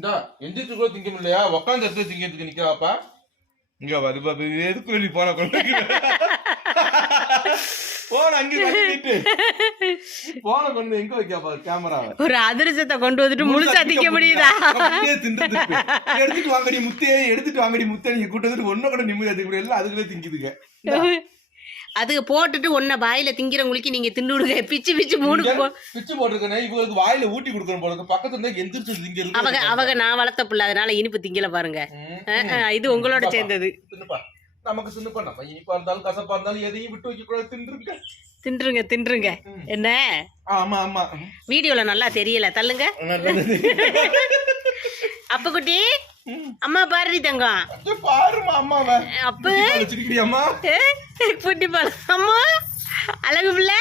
இந்தா எந்திரிச்சு கூட திங்க முடியலையா? உட்காந்து எடுத்து திங்கிறதுக்கு நிக்காப்பா. இங்க வருது பாப்பா, எதுக்கு வெளியே போன கொண்டு போன அங்கே வச்சுட்டு போன கொண்டு எங்க வைக்காப்பா கேமரா? ஒரு அதிர்ஷ்டத்தை கொண்டு வந்துட்டு முழுசா திங்க முடியுதா? எடுத்துட்டு வாங்கடி முத்தையே, எடுத்துட்டு வாங்கடி முத்தையே, நீங்க கூட்டு வந்துட்டு ஒன்னும் கூட நிம்மதி அதுக்கு எல்லாம் அதுக்குள்ளே திங்குதுங்க. அதுக்கு போட்டுட்டு ஒன்ன வாயில திங்கிறவங்களுக்கு நீங்க தின்னு விடுங்க. பிச்சு பிச்சு மூணு பிச்சு போட்டுருக்கேன். இவங்களுக்கு வாயில ஊட்டி கொடுக்கணும் போல இருக்கு. பக்கத்துல இருந்தா எந்திரிச்சு திங்கிறது. அவங்க நான் வளர்த்த பிள்ளை, அதனால இனிப்பு திங்கல பாருங்க. இது உங்களோட சேர்ந்தது. நமக்கு தின்னுப்பா, நம்ம இனிப்பா இருந்தாலும் கசப்பா இருந்தாலும் எதையும் விட்டு வைக்க கூடாது. தின்றுங்க தின்றுங்க. என்ன? ஆமா ஆமா, வீடியோல நல்லா தெரியல, தள்ளுங்க. அப்ப குட்டி அம்மா பாரு தங்கம், பாருமா அம்மாவை. அப்ப குட்டி பாரு அம்மா, அழகு பிள்ளை.